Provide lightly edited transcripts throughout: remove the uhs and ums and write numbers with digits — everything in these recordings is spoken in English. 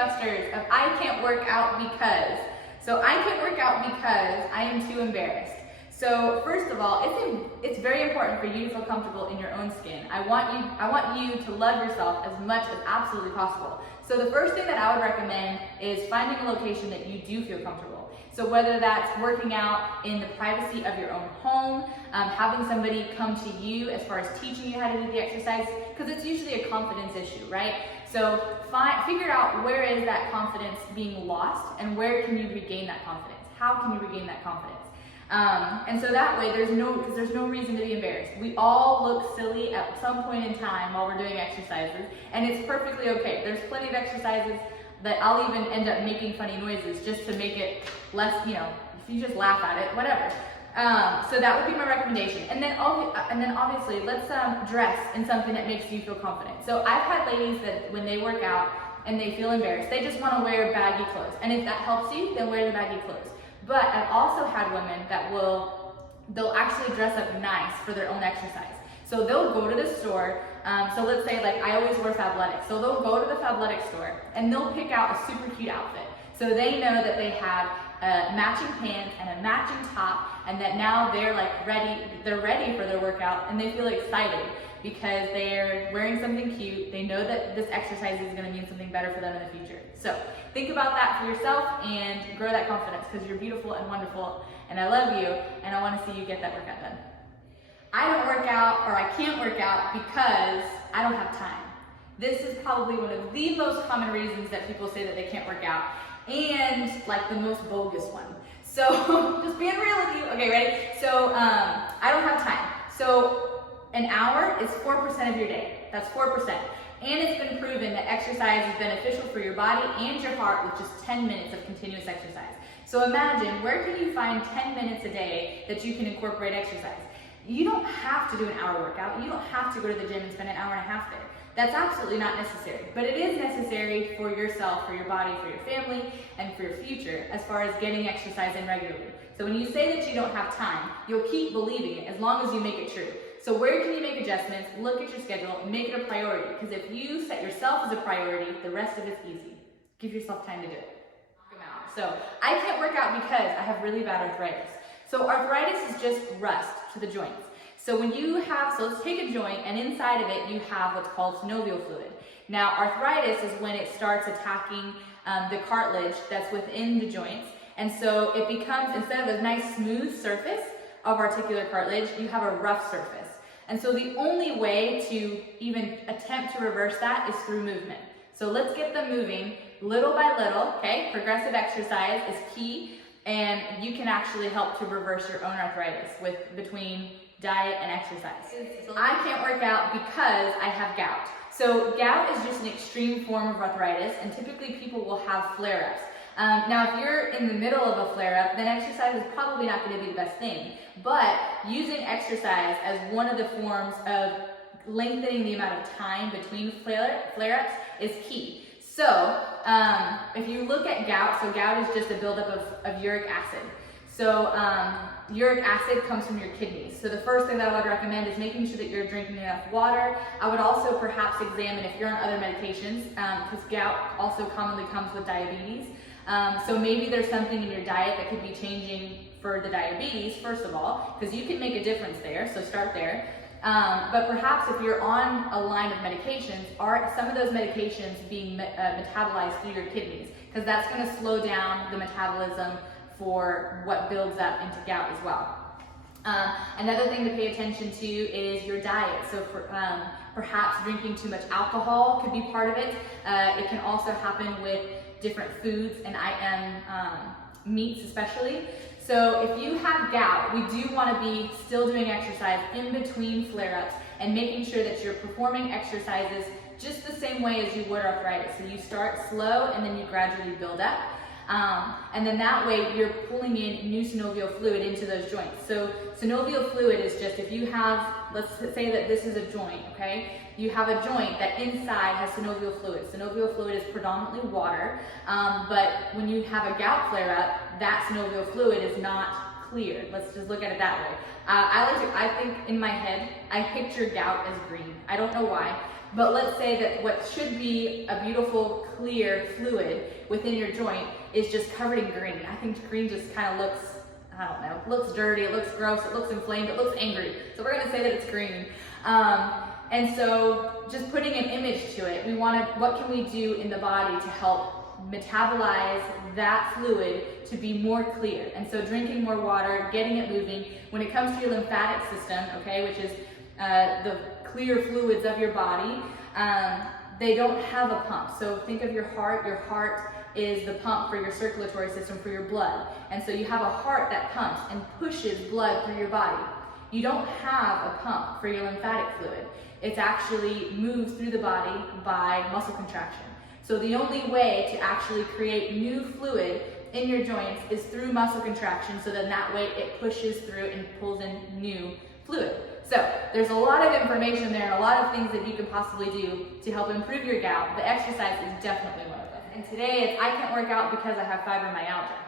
Mythbusters of I can't work out because. So I can't work out because I am too embarrassed. So first of all, it's very important for you to feel comfortable in your own skin. I want you to love yourself as much as absolutely possible. So the first thing that I would recommend is finding a location that you do feel comfortable. So whether that's working out in the privacy of your own home, having somebody come to you as far as teaching you how to do the exercise, because it's usually a confidence issue, right? So figure out where is that confidence being lost and where can you regain that confidence? How can you regain that confidence? And so that way there's no reason to be embarrassed. We all look silly at some point in time while we're doing exercises, and it's perfectly okay. There's plenty of exercises that I'll even end up making funny noises just to make it less, if you just laugh at it, whatever. So that would be my recommendation. And then obviously let's dress in something that makes you feel confident. So I've had ladies that when they work out and they feel embarrassed, they just want to wear baggy clothes. And if that helps you, then wear the baggy clothes. But I've also had women that they'll actually dress up nice for their own exercise. So they'll go to the store, so let's say like I always wear Fabletics. So they'll go to the Fabletics store and they'll pick out a super cute outfit. So they know that they have matching pants and a matching top, and that now they're ready for their workout, and they feel excited because they're wearing something cute. They know that this exercise is going to mean something better for them in the future. So think about that for yourself and grow that confidence, because you're beautiful and wonderful, and I love you, and I want to see you get that workout done. I don't work out, or I can't work out because I don't have time. This is probably one of the most common reasons that people say that they can't work out, and like the most bogus one. So just being real with you. Okay, ready? So I don't have time. So an hour is 4% of your day. That's 4%. And it's been proven that exercise is beneficial for your body and your heart with just 10 minutes of continuous exercise. So imagine, where can you find 10 minutes a day that you can incorporate exercise? You don't have to do an hour workout. You don't have to go to the gym and spend an hour and a half there. That's absolutely not necessary, but it is necessary for yourself, for your body, for your family, and for your future as far as getting exercise in regularly. So when you say that you don't have time, you'll keep believing it as long as you make it true. So where can you make adjustments? Look at your schedule and make it a priority, because if you set yourself as a priority, the rest of it's easy. Give yourself time to do it. So I can't work out because I have really bad arthritis. So arthritis is just rust to the joints. So let's take a joint, and inside of it you have what's called synovial fluid. Now arthritis is when it starts attacking the cartilage that's within the joints, and so it becomes, instead of a nice smooth surface of articular cartilage, you have a rough surface. And so the only way to even attempt to reverse that is through movement. So let's get them moving little by little, okay? Progressive exercise is key, and you can actually help to reverse your own arthritis between diet and exercise. I can't work out because I have gout. So gout is just an extreme form of arthritis, and typically people will have flare-ups. Now, if you're in the middle of a flare-up, then exercise is probably not going to be the best thing. But using exercise as one of the forms of lengthening the amount of time between flare-ups is key. So if you look at gout, so gout is just a buildup of uric acid. So uric acid comes from your kidneys. So the first thing that I would recommend is making sure that you're drinking enough water. I would also perhaps examine if you're on other medications, because gout also commonly comes with diabetes. So maybe there's something in your diet that could be changing for the diabetes, first of all, because you can make a difference there, so start there. But perhaps if you're on a line of medications, are some of those medications being metabolized through your kidneys? Because that's going to slow down the metabolism for what builds up into gout as well. Another thing to pay attention to is your diet. So perhaps drinking too much alcohol could be part of it. It can also happen with different foods and meats especially. So if you have gout, we do want to be still doing exercise in between flare-ups and making sure that you're performing exercises just the same way as you would arthritis. So you start slow and then you gradually build up. And then that way you're pulling in new synovial fluid into those joints. So synovial fluid is just, if you have, let's say that this is a joint, okay? You have a joint that inside has synovial fluid. Synovial fluid is predominantly water, but when you have a gout flare-up, that synovial fluid is not clear. Let's just look at it that way. I think in my head, I picture gout as green. I don't know why, But let's say that what should be a beautiful, clear fluid within your joint is just covered in green. I think green just kind of looks, I don't know, it looks dirty, it looks gross, it looks inflamed, it looks angry. So we're gonna say that it's green. And so just putting an image to it, what can we do in the body to help metabolize that fluid to be more clear? And so drinking more water, getting it moving. When it comes to your lymphatic system, okay, which is the clear fluids of your body, they don't have a pump. So think of your heart. Your heart is the pump for your circulatory system, for your blood. And so you have a heart that pumps and pushes blood through your body. You don't have a pump for your lymphatic fluid. It's actually moves through the body by muscle contraction. So the only way to actually create new fluid in your joints is through muscle contraction, so then that way it pushes through and pulls in new fluid. So there's a lot of information there and a lot of things that you can possibly do to help improve your gout, but exercise is definitely one of them. And today I can't work out because I have fibromyalgia.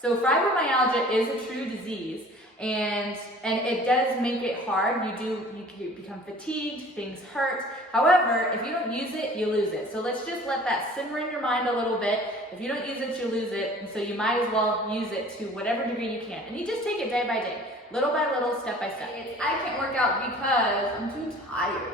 So fibromyalgia is a true disease, and it does make it hard. You become fatigued, things hurt. However, if you don't use it, you lose it. So let's just let that simmer in your mind a little bit. If you don't use it, you lose it. And so you might as well use it to whatever degree you can. And you just take it day by day, little by little, step by step. I can't work out because I'm too tired.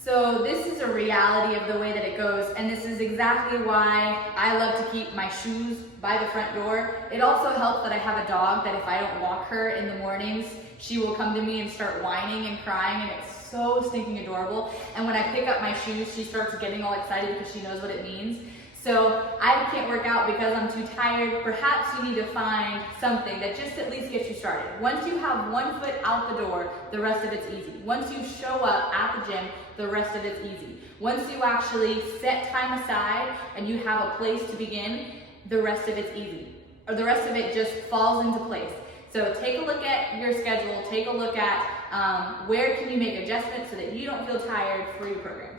So this is a reality of the way that it goes, and this is exactly why I love to keep my shoes by the front door. It also helps that I have a dog that if I don't walk her in the mornings, she will come to me and start whining and crying, and it's so stinking adorable. And when I pick up my shoes, she starts getting all excited because she knows what it means. So I can't work out because I'm too tired. Perhaps you need to find something that just at least gets you started. Once you have one foot out the door, the rest of it's easy. Once you show up at the gym, the rest of it's easy. Once you actually set time aside and you have a place to begin, the rest of it's easy. Or the rest of it just falls into place. So take a look at your schedule, take a look at where can you make adjustments so that you don't feel tired for your programs.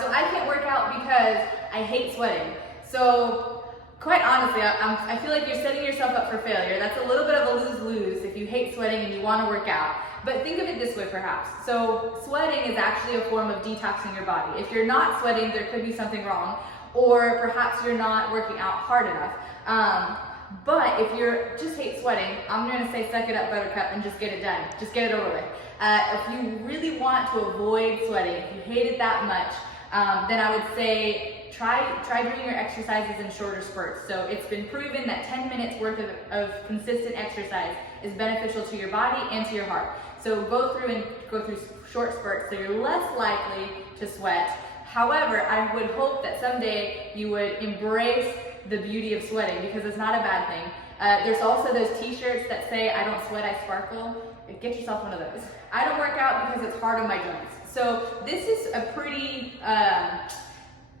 So I can't work out because I hate sweating. So quite honestly, I feel like you're setting yourself up for failure. That's a little bit of a lose-lose if you hate sweating and you want to work out. But think of it this way perhaps. So sweating is actually a form of detoxing your body. If you're not sweating, there could be something wrong, or perhaps you're not working out hard enough. But if you just hate sweating, I'm going to say suck it up, buttercup, and just get it done. Just get it over with. If you really want to avoid sweating, if you hate it that much, then I would say try doing your exercises in shorter spurts. So it's been proven that 10 minutes worth of consistent exercise is beneficial to your body and to your heart. So go through short spurts so you're less likely to sweat. However, I would hope that someday you would embrace the beauty of sweating, because it's not a bad thing. There's also those t-shirts that say, I don't sweat, I sparkle. Get yourself one of those. I don't work out because it's hard on my joints. So this is a pretty,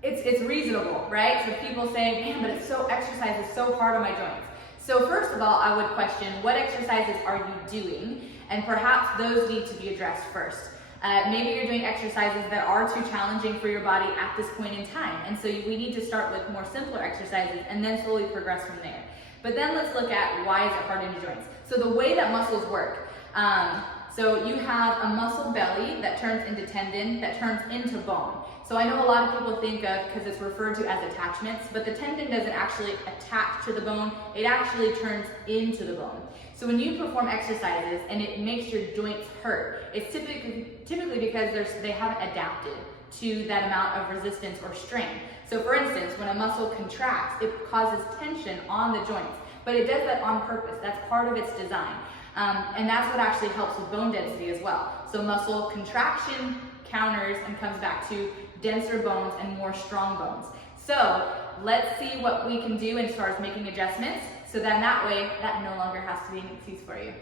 it's reasonable, right? So people say, man, but exercise is so hard on my joints. So first of all, I would question, what exercises are you doing? And perhaps those need to be addressed first. Maybe you're doing exercises that are too challenging for your body at this point in time. And so we need to start with more simpler exercises and then slowly progress from there. But then let's look at why is it hard in your joints. So the way that muscles work. So you have a muscle belly that turns into tendon, that turns into bone. So I know a lot of people think of, because it's referred to as attachments, but the tendon doesn't actually attach to the bone, it actually turns into the bone. So when you perform exercises and it makes your joints hurt, it's typically because they haven't adapted to that amount of resistance or strain. So for instance, when a muscle contracts, it causes tension on the joints, but it does that on purpose. That's part of its design. And that's what actually helps with bone density as well. So muscle contraction counters and comes back to denser bones and more strong bones. So let's see what we can do as far as making adjustments, so then that way that no longer has to be an excuse for you.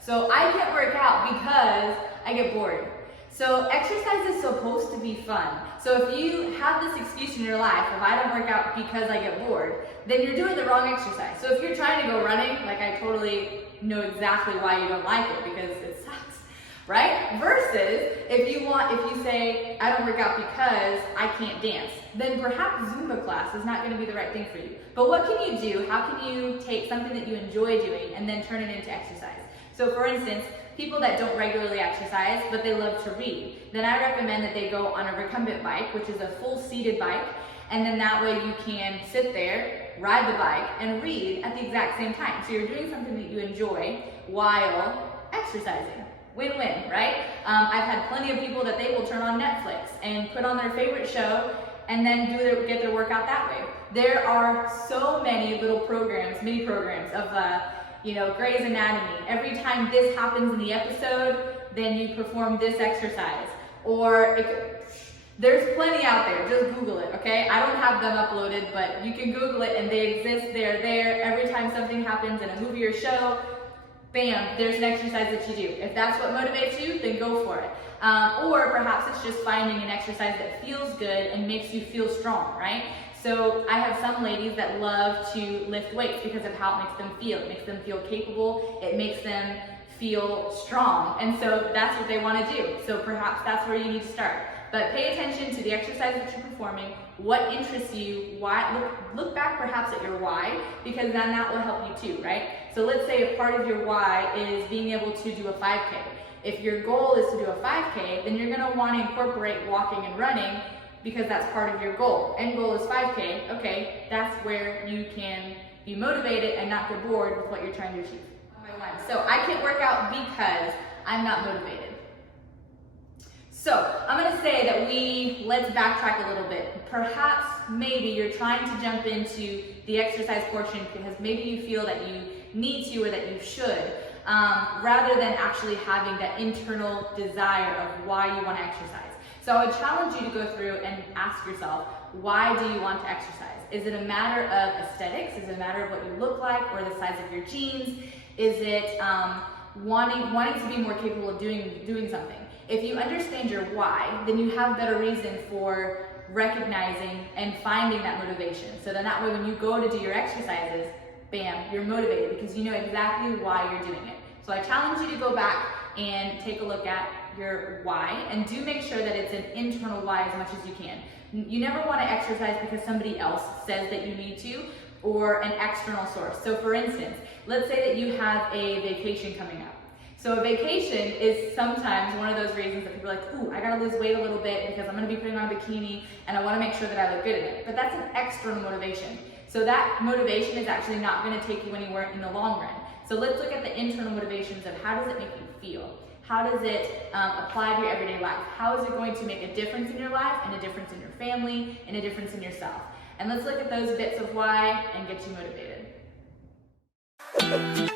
So I can't work out because I get bored. So exercise is supposed to be fun. So if you have this excuse in your life, if I don't work out because I get bored, then you're doing the wrong exercise. So if you're trying to go running, like I totally know exactly why you don't like it, because it sucks, right? Versus if you say, I don't work out because I can't dance, then perhaps Zumba class is not going to be the right thing for you. But what can you do? How can you take something that you enjoy doing and then turn it into exercise? So for instance, people that don't regularly exercise, but they love to read, then I recommend that they go on a recumbent bike, which is a full seated bike, and then that way you can sit there, ride the bike, and read at the exact same time. So you're doing something that you enjoy while exercising. Win-win, right? I've had plenty of people that they will turn on Netflix and put on their favorite show and then get their workout that way. There are so many little programs, mini programs of Grey's Anatomy. Every time this happens in the episode, then you perform this exercise. Or there's plenty out there, just Google it, okay? I don't have them uploaded, but you can Google it and they exist, they're there. Every time something happens in a movie or show, bam, there's an exercise that you do. If that's what motivates you, then go for it. Or perhaps it's just finding an exercise that feels good and makes you feel strong, right? So I have some ladies that love to lift weights because of how it makes them feel. It makes them feel capable, it makes them feel strong, and so that's what they want to do. So perhaps that's where you need to start. But pay attention to the exercise that you're performing, what interests you, why, look back perhaps at your why, because then that will help you too, right? So let's say a part of your why is being able to do a 5K. If your goal is to do a 5K, then you're going to want to incorporate walking and running because that's part of your goal. End goal is 5K, okay, that's where you can be motivated and not get bored with what you're trying to achieve. So I can't work out because I'm not motivated. So I'm going to say that let's backtrack a little bit. Perhaps maybe you're trying to jump into the exercise portion because maybe you feel that you need to or that you should, rather than actually having that internal desire of why you want to exercise. So I would challenge you to go through and ask yourself, why do you want to exercise? Is it a matter of aesthetics? Is it a matter of what you look like or the size of your jeans? Is it wanting to be more capable of doing something? If you understand your why, then you have better reason for recognizing and finding that motivation. So then that way when you go to do your exercises, bam, you're motivated because you know exactly why you're doing it. So I challenge you to go back and take a look at your why, and do make sure that it's an internal why as much as you can. You never want to exercise because somebody else says that you need to, or an external source. So for instance, let's say that you have a vacation coming up. So a vacation is sometimes one of those reasons that people are like, ooh, I gotta lose weight a little bit because I'm gonna be putting on a bikini and I wanna make sure that I look good in it. But that's an external motivation. So that motivation is actually not gonna take you anywhere in the long run. So let's look at the internal motivations of how does it make you feel? How does it apply to your everyday life? How is it going to make a difference in your life, and a difference in your family, and a difference in yourself? And let's look at those bits of why and get you motivated.